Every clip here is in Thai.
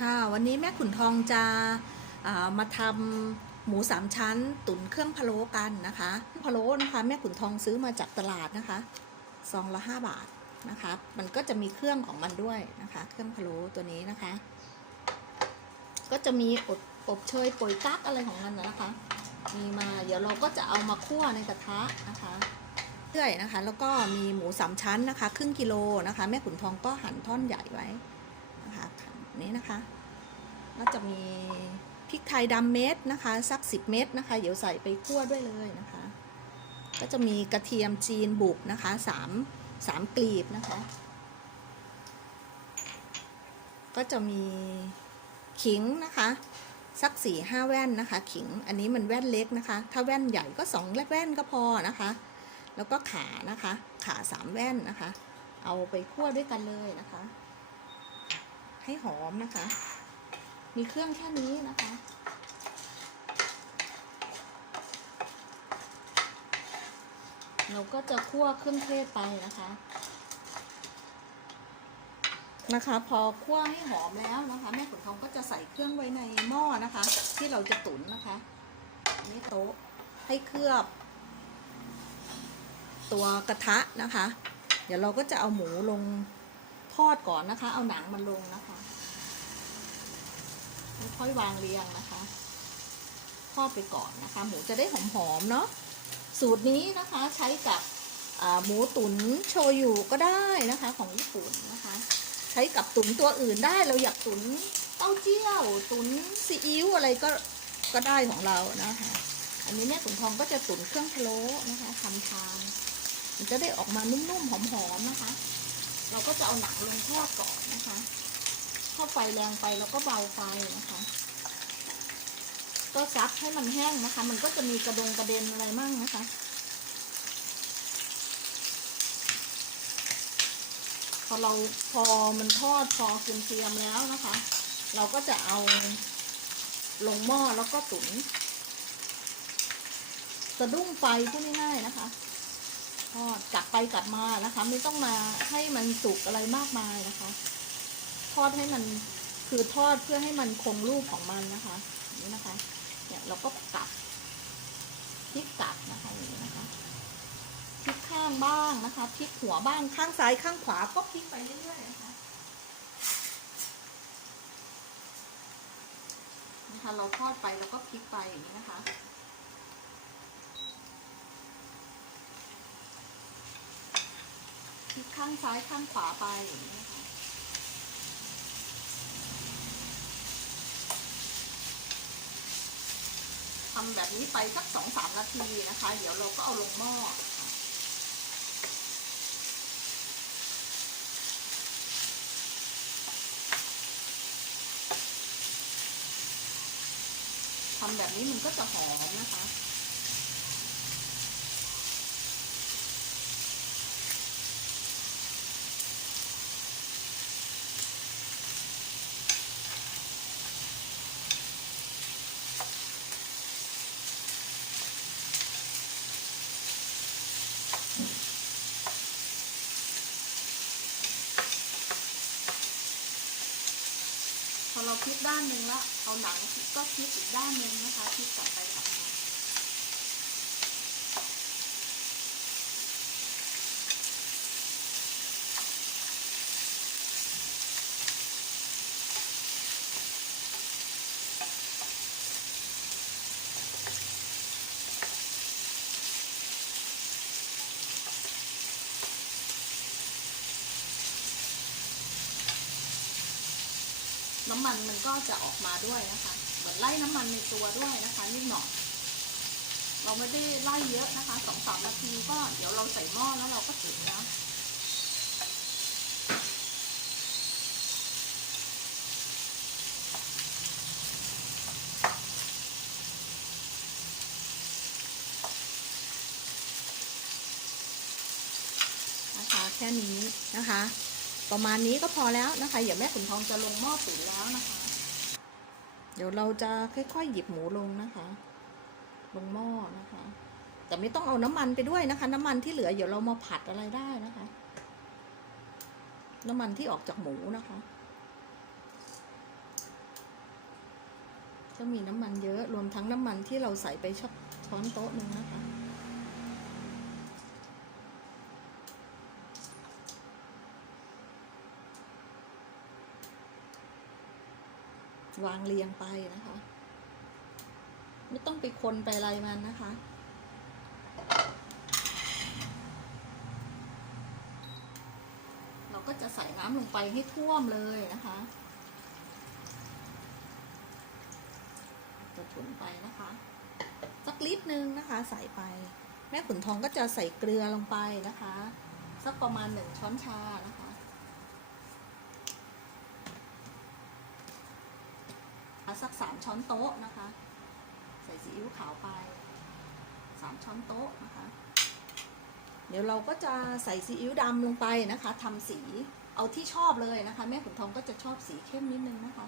ค่ะวันนี้แม่ขุนทองจะามาทำหมูสามชั้น ตุ๋นเครื่องพะโล้กันนะคะพะโล้นะคะ แม่ขุนทองซื้อมาจากตลาดนะคะซองละห้าบาทนะคะ มันก็จะมีเครื่องของมันด้วยนะคะ เครื่องพะโล้ตัวนี้นะคะ ก็จะมีอบอบเชยป่ยกั๊กอะไรของมันนะคะ มีมาเดี๋ยวเราก็จะเอามาคั่วในกระทะนะคะเรื่อยนะคะ แล้วก็มีหมูสามชั้นนะคะ ครึ่งกิโลนะคะ แม่ขุนทองก็หั่นท่อนใหญ่ไว้ นี้นะคะก็จะมีพริกไทยดำเม็ดนะคะ สัก 10 เม็ดนะคะ เดี๋ยวใส่ไปคั่วด้วยเลยนะคะ ก็จะมีกระเทียมจีนบุบนะคะ3 3กลีบนะคะ ก็จะมีขิงนะคะสักสี่ห้าแว่นนะคะ ขิงอันนี้มันแว่นเล็กนะคะ ถ้าแว่นใหญ่ก็สองแว่นก็พอนะคะ แล้วก็ขานะคะ ขาสามแว่นนะคะ เอาไปคั่วด้วยกันเลยนะคะ ให้หอมนะคะ มีเครื่องแค่นี้นะคะเราก็จะคั่วเครื่องเทศไปนะคะ นะคะ พอคั่วให้หอมแล้วนะคะ แม่ขุนทองก็จะใส่เครื่องไว้ในหม้อนะคะ ที่เราจะตุ๋นนะคะนนี้โต๊ะให้เคลือบ ตัวกระทะนะคะ เดี๋ยวเราก็จะเอาหมูลง ทอดก่อนนะคะ เอาหนังมันลงนะคะค่อยวางเรียงนะคะทอดไปก่อนนะคะ หมูจะได้หอมๆเนาะสูตรนี้นะคะใช้กับหมูตุ๋นโชยุก็ได้นะคะของญี่ปุ่นนะคะ ใช้กับตุ๋นตัวอื่นได้เราอยากตุ๋นเต้าเจี้ยว ตุ๋นซีอิ๊วอะไรก็ก็ได้ของเรานะคะ อันนี้แม่ขุนทองก็จะตุ๋นเครื่องพะโล้นะคะทำทานมันจะได้ออกมานุ่มๆหอมๆนะคะ เราก็จะเอาหนังลงทอดก่อนนะคะ ถ้าไฟแรงไปแล้วก็เบาไฟนะคะ ก็ซับให้มันแห้งนะคะ มันก็จะมีกระดงกระเด็นอะไรมั่งนะคะพอเราพอมันทอดพอเกรียมแล้วนะคะ เราก็จะเอาลงหม้อแล้วก็ตุ๋นสะดุ้งไฟพูดง่ายๆนะคะ ทอดกลับไปกลับมานะคะ ไม่ต้องมาให้มันสุกอะไรมากมายนะคะ ทอดให้มันคือทอดเพื่อให้มันคงรูปของมันนะคะอย่างนี้นะคะเนี่ยเราก็กลับพลิกกลับนะคะอย่างนี้นะคะพลิกข้างบ้างนะคะพลิกหัวบ้างข้างซ้ายข้างขวาก็พลิกไปเรื่อยๆนะคะนะคะ เราทอดไปแล้วก็พลิกไปอย่างนี้นะคะ พลิกข้างซ้ายข้างขวาไปอย่างนี้นะคะทำแบบนี้ไปสักสองสามนาทีนะคะ เดี๋ยวเราก็เอาลงหม้อทำแบบนี้มันก็จะหอมนะคะ ลิกด้านหนึ่งแล้วเอาหนังก็พลิกอีกด้านหนึ่งนะคะพลิกกลับไป น้ำมันมันก็จะออกมาด้วยนะคะ เหมือนไล่น้ำมันในตัวด้วยนะคะนิดหน่อยเราไม่ได้ไล่เยอะนะคะสองสามนาทีก็เดี๋ยวเราใส่หม้อแล้วเราก็ถึงแล้วนะคะแค่นี้นะคะ ประมาณนี้ก็พอแล้วนะคะเดี๋ยวแม่ขุนทองจะลงหม้อตุ๋นแล้วนะคะ เดี๋ยวเราจะค่อยๆหยิบหมูลงนะคะ ลงหม้อนะคะ แต่ไม่ต้องเอาน้ำมันไปด้วยนะคะ น้ำมันที่เหลือเดี๋ยวเรามาผัดอะไรได้นะคะ น้ำมันที่ออกจากหมูนะคะก็มีน้ำมันเยอะรวมทั้งน้ำมันที่เราใส่ไปช้อนโต๊ะหนึ่งนะคะ วางเรียงไปนะคะ ไม่ต้องไปคนไปอะไรมันนะคะ เราก็จะใส่น้ำลงไปให้ท่วมเลยนะคะจะถุนไปนะคะสักลิตรนึงนะคะ ใส่ไป แม่ขุนทองก็จะใส่เกลือลงไปนะคะ สักประมาณหนึ่งช้อนชานะคะเอา สักสามช้อนโต๊ะนะคะ ใส่ซีอิ๊วขาวไปสามช้อนโต๊ะนะคะ เดี๋ยวเราก็จะใส่ซีอิ๊วดำลงไปนะคะทำสีเอาที่ชอบเลยนะคะแม่ขุนทองก็จะชอบสีเข้มนิดนึงนะคะ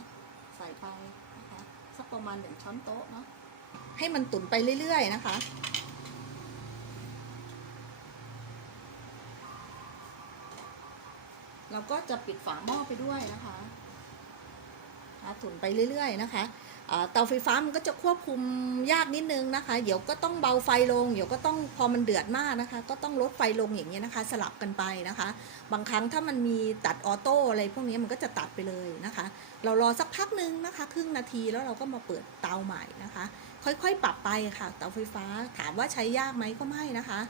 ใส่ไปนะคะสักประมาณหนึ่งช้อนโต๊ะเนาะให้มันตุ๋นไปเรื่อยๆนะคะเราก็จะปิดฝาหม้อไปด้วยนะคะ อ่าตุ๋นไปเรื่อยๆนะคะเตาไฟฟ้ามันก็จะควบคุมยากนิดนึงนะคะ เดี๋ยวก็ต้องเบาไฟลง เดี๋ยวก็ต้องพอมันเดือดมากนะคะ ก็ต้องลดไฟลงอย่างเงี้ยนะคะ สลับกันไปนะคะ บางครั้งถ้ามันมีตัดออโต้อะไรพวกนี้มันก็จะตัดไปเลยนะคะ เรารอสักพักนึงนะคะ ครึ่งนาทีแล้วเราก็มาเปิดเตาใหม่นะคะ ค่อยๆปรับไปค่ะ เตาไฟฟ้าถามว่าใช้ยากไหมก็ไม่นะคะ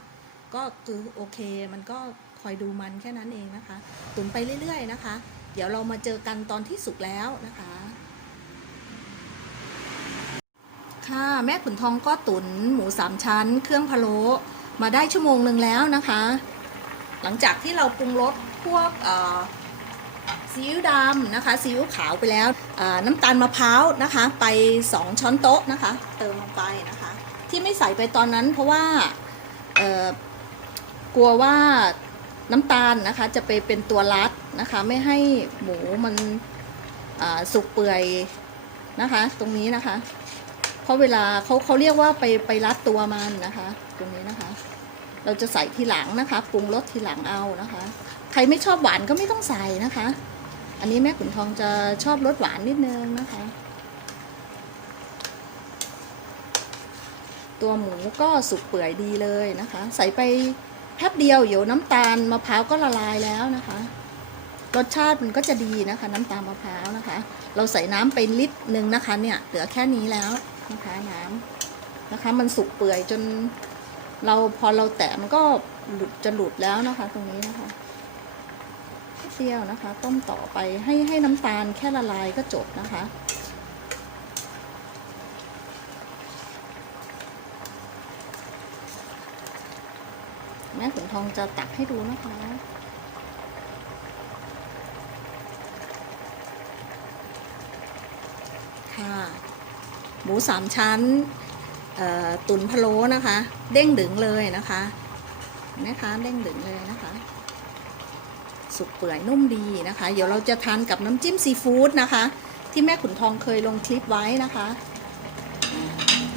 ก็คือโอเคมันก็คอยดูมันแค่นั้นเองนะคะ ตุนไปเรื่อยๆนะคะ เดี๋ยวเรามาเจอกันตอนที่สุกแล้วนะคะ ค่ะ แม่ขุนทองก็ตุ๋นหมูสามชั้น เครื่องพะโล้มาได้ชั่วโมงหนึ่งแล้วนะคะ หลังจากที่เราปรุงรสพวกซีอิ๊วดำนะคะซีอิ๊วขาวไปแล้วน้ำตาลมะพร้าวนะคะ ไป 2 ช้อนโต๊ะนะคะ เติมลงไปนะคะ ที่ไม่ใส่ไปตอนนั้นเพราะว่ากลัวว่าน้ำตาลนะคะจะไปเป็นตัวรัดนะคะ ไม่ให้หมูมันสุกเปื่อยนะคะ ตรงนี้นะคะ เพราะเวลาเขาเขาเรียกว่าไปไปรัดตัวมันนะคะ ตรงนี้นะคะ เราจะใส่ทีหลังนะคะปรุงรสทีหลังเอานะคะ ใครไม่ชอบหวานก็ไม่ต้องใส่นะคะ อันนี้แม่ขุนทองจะชอบรสหวานนิดนึงนะคะ ตัวหมูก็สุกเปื่อยดีเลยนะคะ ใส่ไปแป๊บเดียวเดี๋ยวน้ำตาลมะพร้าวก็ละลายแล้วนะคะรสชาติมันก็จะดีนะคะ น้ำตาลมะพร้าวนะคะ เราใส่น้ำไปลิตรหนึ่งนะคะเนี่ยเหลือแค่นี้แล้ว นะคะน้ำนะคะ มันสุกเปื่อยจนเราพอเราแตะมันก็หลุดจะหลุดแล้วนะคะ ตรงนี้นะคะเดียวนะคะ ต้มต่อไปให้ให้น้ำตาลแค่ละลายก็จบนะคะแม่ขุนทองจะตักให้ดูนะคะ หมูสามชั้นตุ๋นพะโล้นะคะ เด้งดึงเลยนะคะนะคะเด้งดึงเลยนะคะ สุกเปื่อยนุ่มดีนะคะ เดี๋ยวเราจะทานกับน้ำจิ้มซีฟู้ดนะคะ ที่แม่ขุนทองเคยลงคลิปไว้นะคะ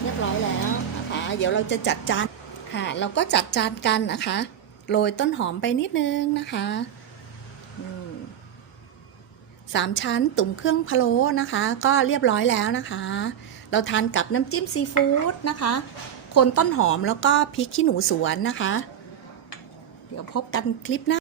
เรียบร้อยแล้วนะคะ เดี๋ยวเราจะจัดจานค่ะ เราก็จัดจานกันนะคะโรยต้นหอมไปนิดนึงนะคะสามชั้นตุ่มเครื่องพะโล้นะคะ ก็เรียบร้อยแล้วนะคะ เราทานกับน้ำจิ้มซีฟู้ดนะคะคนต้นหอมแล้วก็พริกขี้หนูสวนนะคะ เดี๋ยวพบกันคลิปหน้า